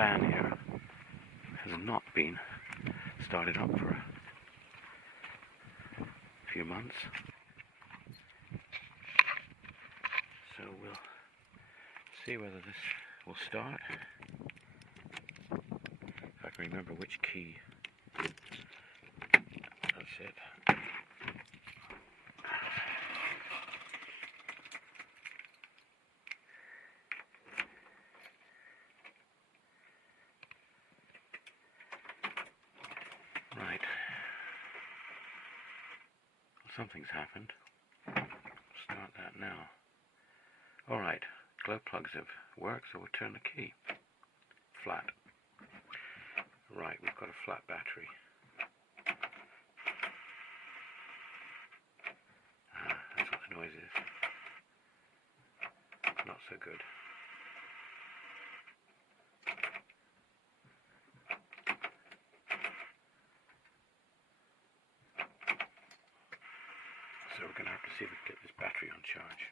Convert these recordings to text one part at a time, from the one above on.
van here has not been started up for a few months, so we'll see whether this will start. If I can remember which key. That's it. Right. Something's happened. Start that now. Alright, glow plugs have worked, so we'll turn the key. Flat. Right, we've got a flat battery. That's what the noise is. Not so good. So we're going to have to see if we can get this battery on charge.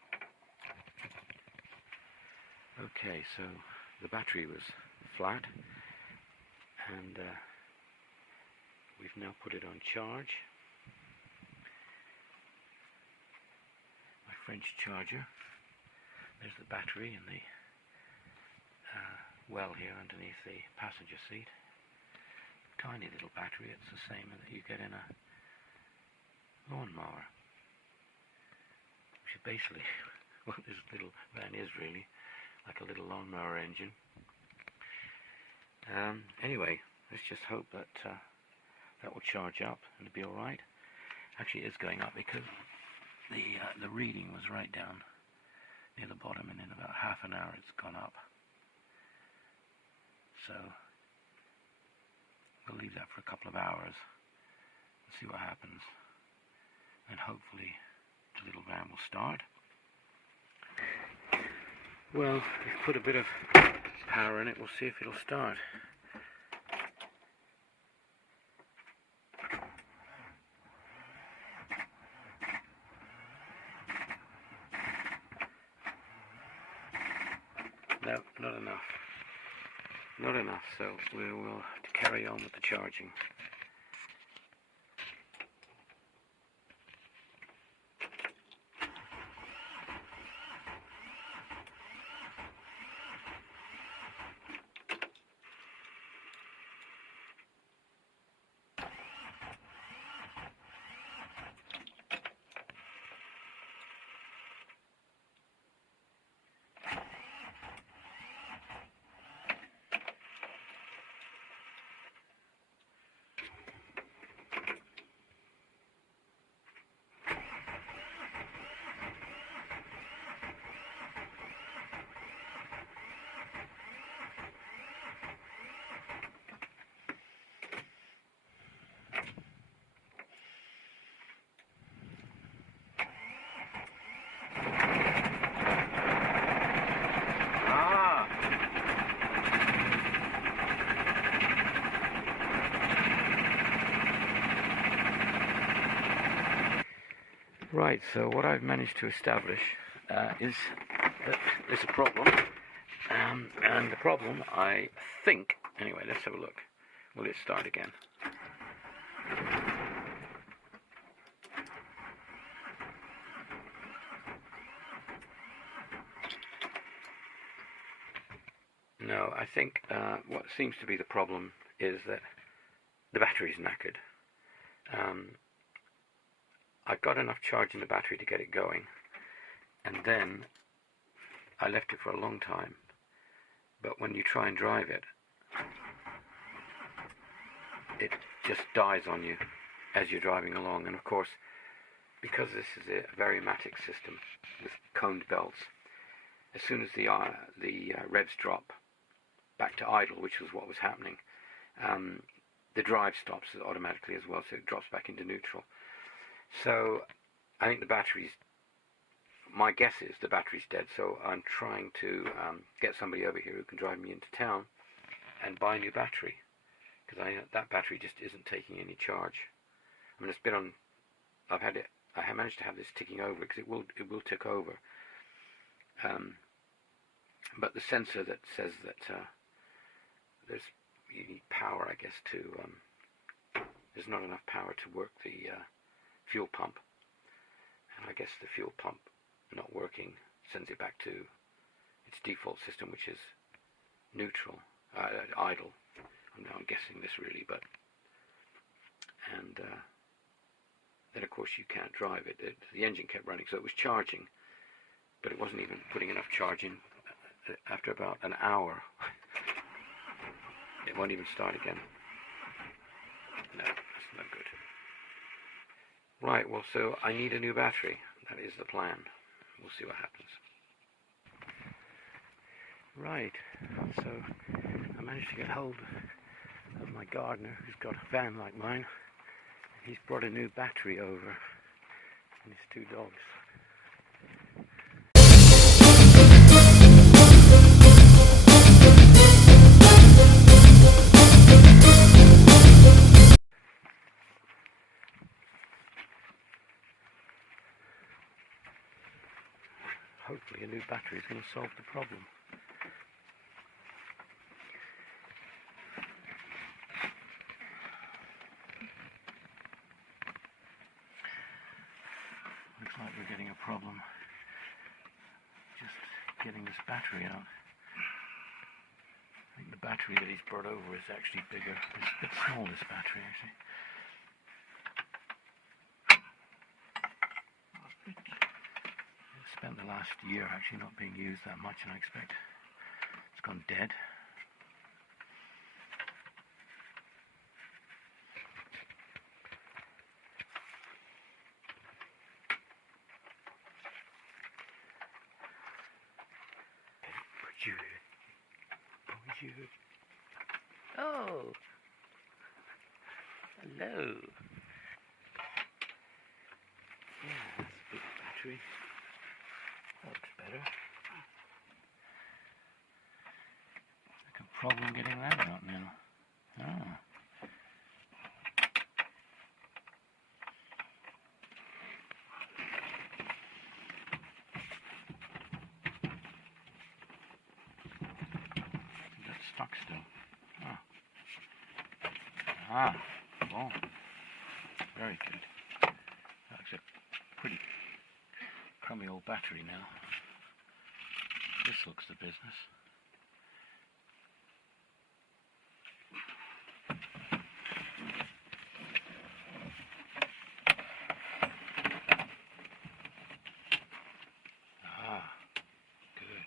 Okay, so the battery was flat, and we've now put it on charge. My French charger. There's the battery in the well here underneath the passenger seat. Tiny little battery. It's the same that you get in a lawnmower. Which is basically what this little van is, really, like a little lawnmower engine. Anyway, let's just hope that that will charge up and it'll be all right. Actually, it is going up because the reading was right down near the bottom, and in about half an hour it's gone up. So we'll leave that for a couple of hours and see what happens, and hopefully the little van will start. Well, we've put a bit of power in it. We'll see if it'll start. No, not enough. Not enough, so we will have to carry on with the charging. Right, so what I've managed to establish is that there's a problem, and the problem, I think, anyway, let's have a look. Will it start again? No, I think what seems to be the problem is that the battery's knackered. I got enough charge in the battery to get it going, and then I left it for a long time. But when you try and drive it, it just dies on you as you're driving along. And of course, because this is a varymatic system with coned belts, as soon as the revs drop back to idle, which was what was happening, the drive stops automatically as well, so it drops back into neutral. So I think the battery's, my guess is the battery's dead, so I'm trying to get somebody over here who can drive me into town and buy a new battery, because that battery just isn't taking any charge. I mean, it's been on, I have managed to have this ticking over, because it will tick over. But the sensor that says that you need power, I guess, to there's not enough power to work the fuel pump, and I guess the fuel pump not working sends it back to its default system, which is neutral, idle. I'm guessing this really, but and then of course you can't drive it. The engine kept running, so it was charging, but it wasn't even putting enough charge in. After about an hour, it won't even start again. No, that's no good. Right, well, so I need a new battery. That is the plan. We'll see what happens. Right, so I managed to get hold of my gardener, who's got a van like mine. He's brought a new battery over, and his two dogs. Hopefully a new battery is going to solve the problem. Looks like we're getting a problem just getting this battery out. I think the battery that he's brought over is actually bigger. It's a bit small, this battery, actually. Spent the last year actually not being used that much, and I expect it's gone dead. Bonjour. Oh, hello. Yeah, that's a big battery. That looks better. Like a problem getting that out now. Ah. That's stuck still. Ah. Ah. Well, very good. That's a pretty crummy old battery now. This looks the business. Ah, good.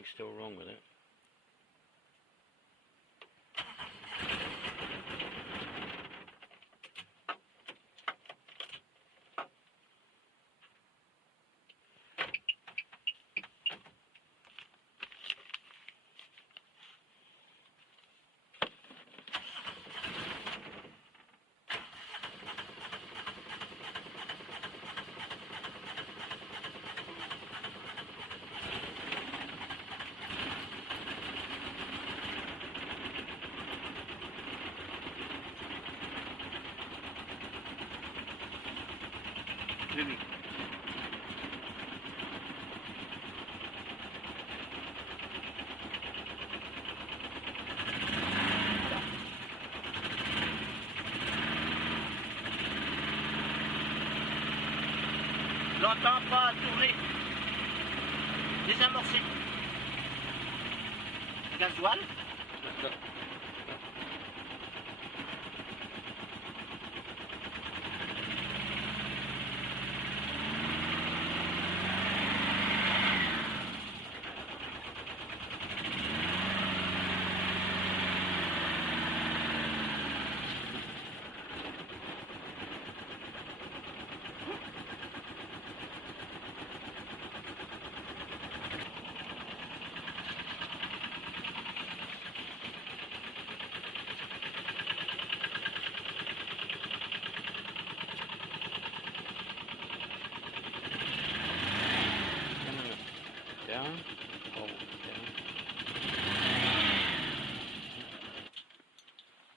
something's still wrong with it. Really? Je l'entends pas tourner. Désamorcer. Gasoil. Down, hold, down.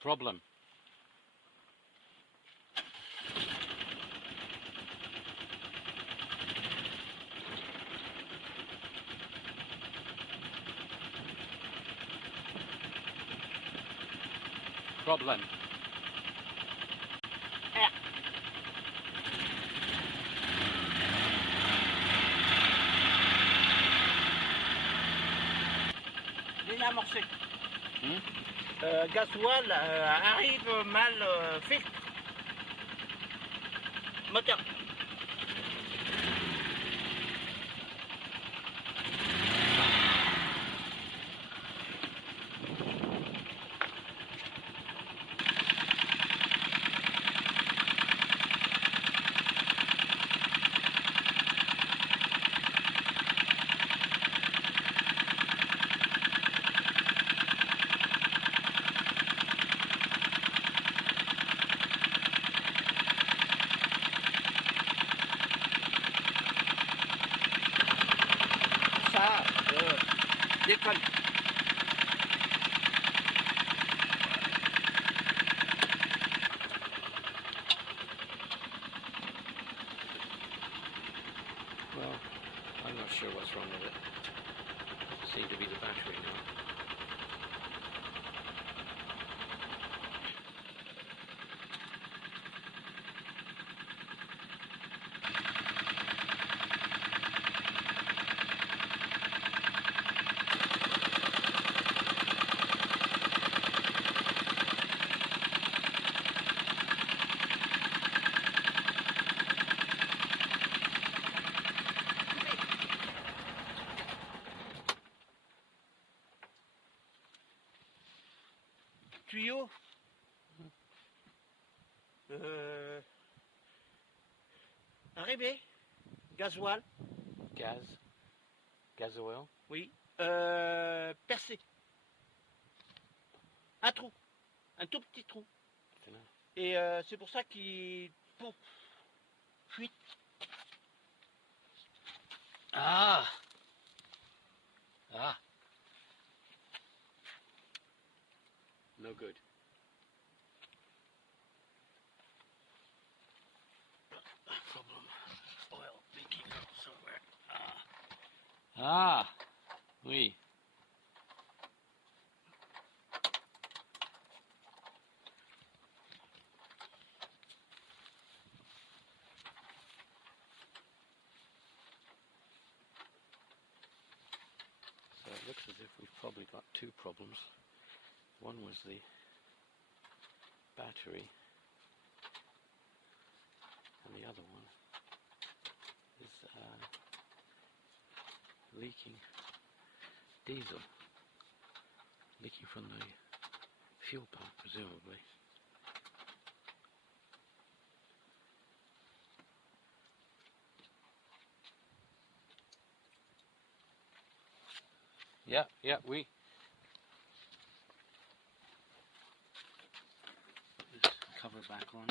Problem. Problem. Désamorcer. Gasoil arrive mal filtre. Moteur. Ça déconne. Well, I'm not sure what's wrong with it. Seems to be the battery now. Tuyau. Arrivé. Gasoil. Gaz. Gas oil. Oui. Percé. Un trou. Un tout petit trou. Et c'est pour ça qu'il... Pouf. Fuite. Ah! Ah! No good. Problem. Oil leaking out somewhere. Ah! Oui. So it looks as if we've probably got two problems. One was the battery, and the other one is leaking diesel leaking from the fuel pump, presumably. Yeah, we put this cover back on.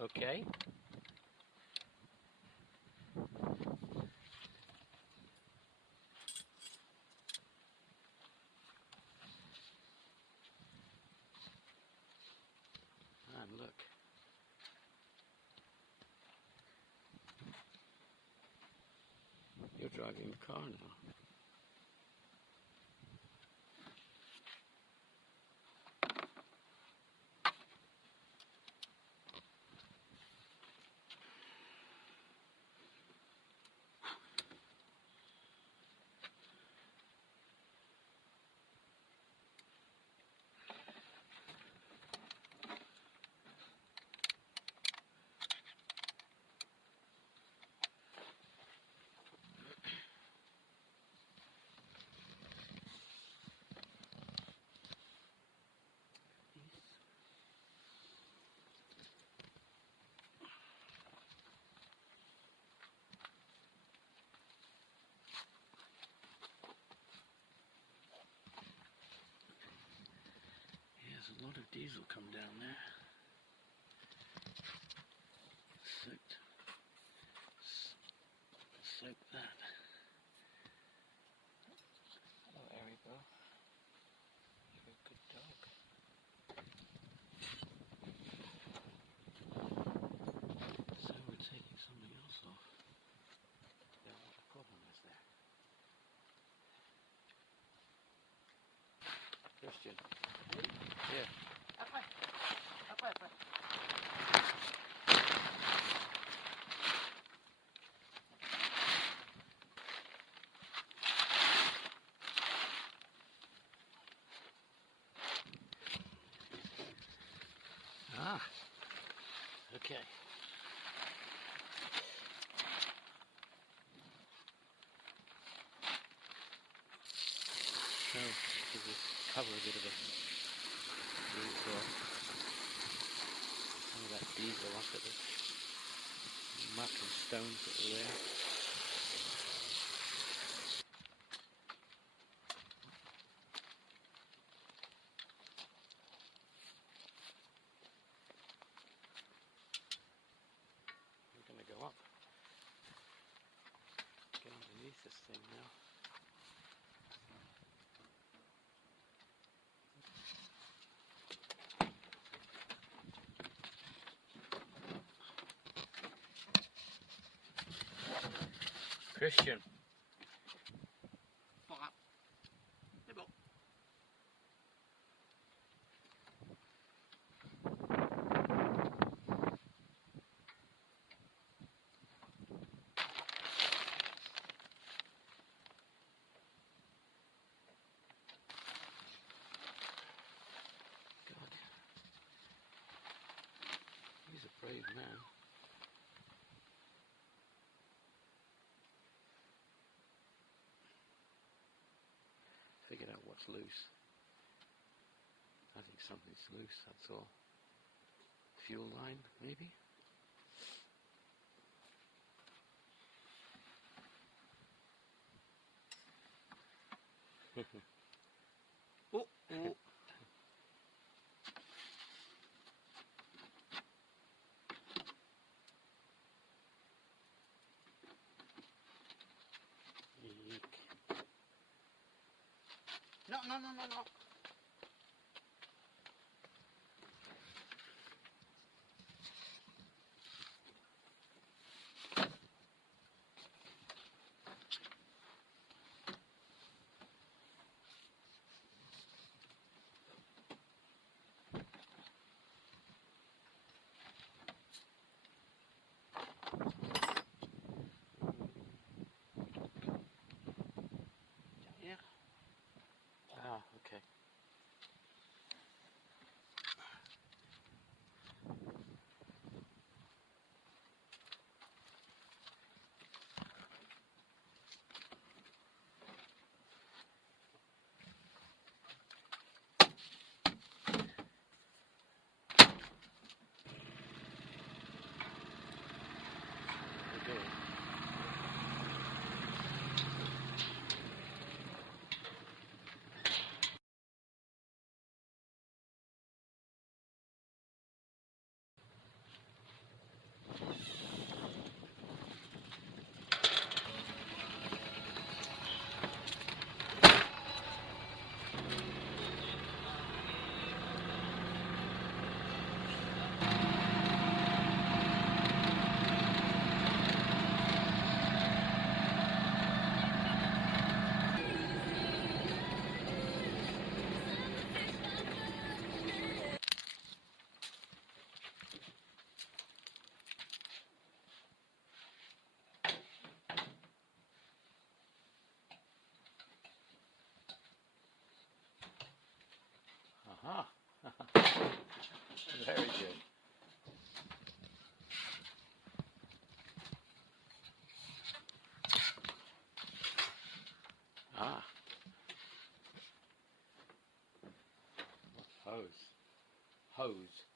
Okay. And look. You're driving the car now. There's a lot of diesel come down there. Soak that. Hello, Aribo. You're a good dog. So we're taking something else off. Yeah, what the problem is there? Christian. Here. Après. Ah. Okay. So, give this cover a bit of a grease off. Some of that diesel off at the muck and stones that were there. I'm going to go up. Get underneath this thing now. Christian. Voilà. C'est bon. God. He's a brave man. Figured out what's loose. I think something's loose, that's all. Fuel line, maybe? Oh. Eek. Non. Hose.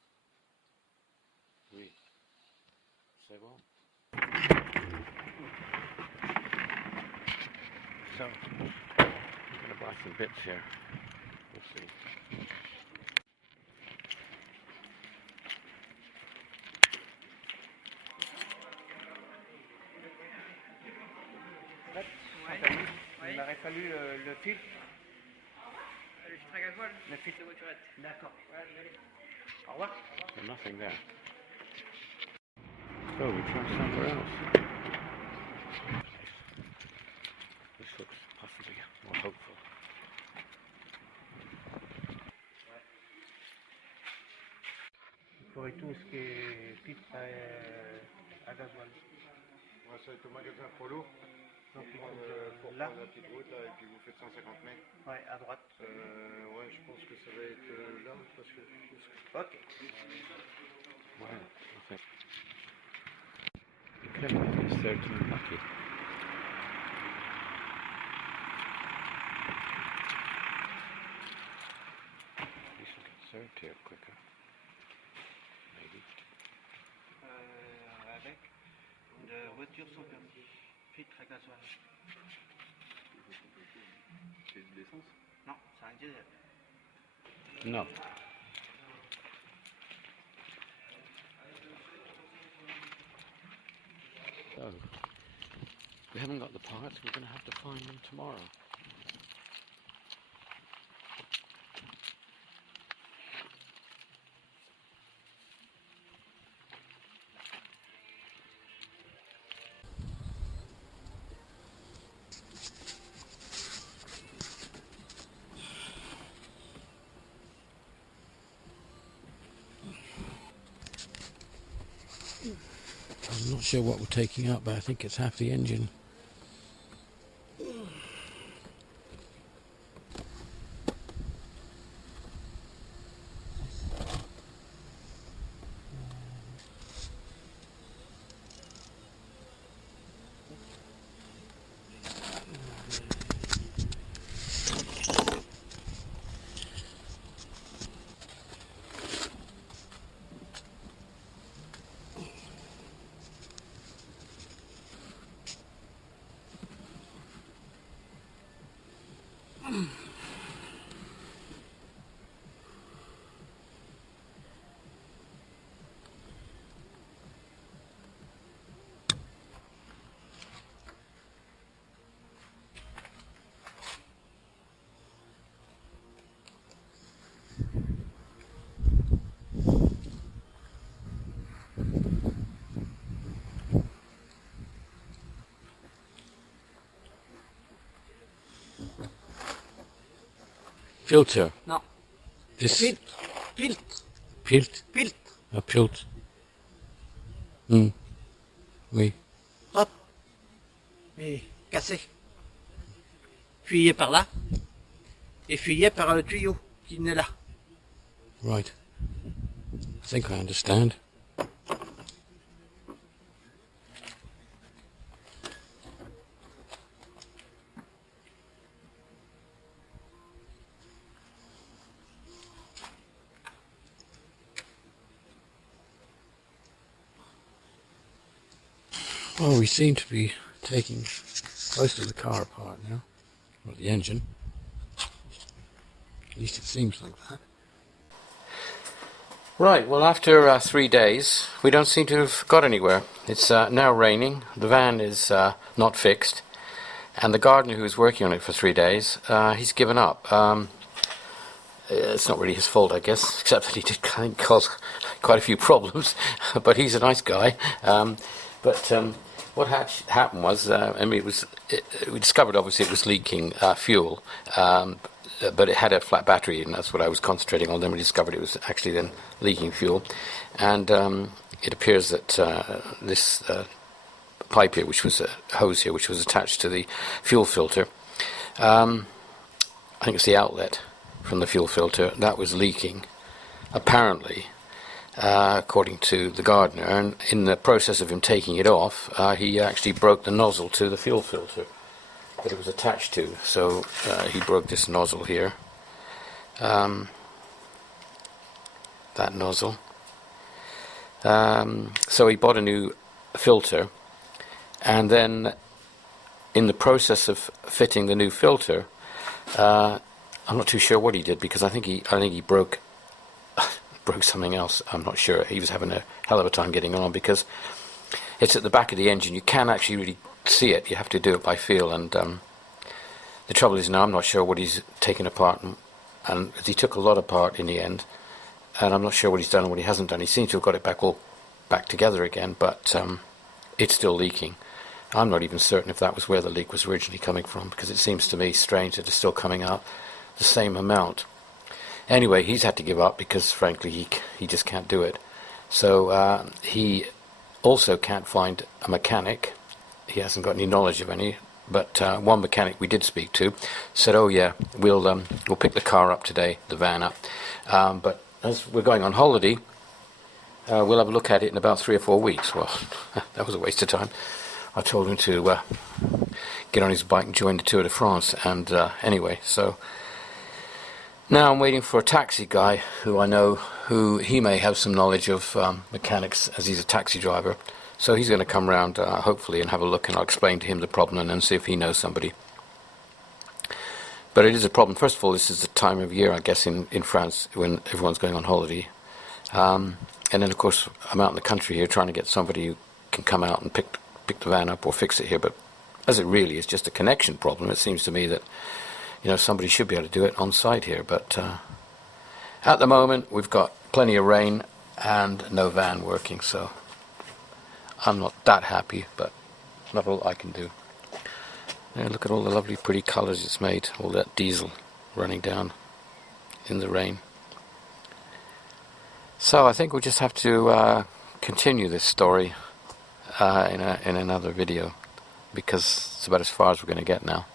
Oui. C'est bon. So, I'm going to buy some bits here. We'll see. Il m'aurait fallu le filtre. Le filtre à gasoil. Le filtre de voiturette. D'accord. Au revoir. There's nothing there. So we try somewhere else. This looks possibly more hopeful. Il faudrait tout ce qui est filtre à gasoil. Ouais, ça va être au magasin Polo. Donc il Pour faut prendre la petite route là et puis vous faites 150 mètres. Ouais, à droite. Ouais, je pense que ça va être là parce que. Ok. Well, I think you clearly is certainly lucky. You should get served here quicker. Maybe. Avec une voiture sans permis. Filtre à gasoil. C'est de l'essence? Non, c'est un diesel. No. So, we haven't got the parts, we're going to have to find them tomorrow. I'm not sure what we're taking up, but I think it's half the engine. Filter. Non. This Filtre. Pilt. Filtre. A pilt. Oui. Hop. Et cassé. Fuyé par là. Et fuyé par le tuyau qui n'est là. Right. I think I understand. Well, we seem to be taking most of the car apart now. Well, the engine. At least it seems like that. Right, well, after 3 days, we don't seem to have got anywhere. It's now raining, the van is not fixed, and the gardener who was working on it for 3 days, he's given up. It's not really his fault, I guess, except that he did cause quite a few problems, but he's a nice guy. What happened was, we discovered obviously it was leaking fuel, but it had a flat battery, and that's what I was concentrating on. Then we discovered it was actually then leaking fuel, and it appears that this pipe here, which was a hose here, which was attached to the fuel filter, I think it's the outlet from the fuel filter, that was leaking, apparently. According to the gardener, and in the process of him taking it off, he actually broke the nozzle to the fuel filter that it was attached to. So he broke this nozzle here, that nozzle. So he bought a new filter, and then in the process of fitting the new filter, I'm not too sure what he did, because I think he broke broke something else. I'm not sure. He was having a hell of a time getting on, because it's at the back of the engine. You can't actually really see it. You have to do it by feel, and the trouble is now I'm not sure what he's taken apart, and he took a lot apart in the end, and I'm not sure what he's done and what he hasn't done. He seems to have got it back together again, but it's still leaking. I'm not even certain if that was where the leak was originally coming from, because it seems to me strange that it's still coming out the same amount. Anyway, he's had to give up because, frankly, he just can't do it. So he also can't find a mechanic. He hasn't got any knowledge of any. But one mechanic we did speak to said, "Oh yeah, we'll pick the car up today, the van up. But as we're going on holiday, we'll have a look at it in about 3 or 4 weeks." Well, that was a waste of time. I told him to get on his bike and join the Tour de France. And anyway, so now I'm waiting for a taxi guy who I know, who he may have some knowledge of mechanics, as he's a taxi driver. So he's going to come round, hopefully, and have a look, and I'll explain to him the problem and then see if he knows somebody. But it is a problem. First of all, this is the time of year, I guess, in France, when everyone's going on holiday. And then, of course, I'm out in the country here trying to get somebody who can come out and pick the van up or fix it here. But as it really is just a connection problem, it seems to me that, you know, somebody should be able to do it on site here. But at the moment, we've got plenty of rain and no van working, so I'm not that happy, but not all I can do. Yeah, look at all the lovely pretty colours it's made, all that diesel running down in the rain. So I think we'll just have to continue this story in another video, because it's about as far as we're going to get now.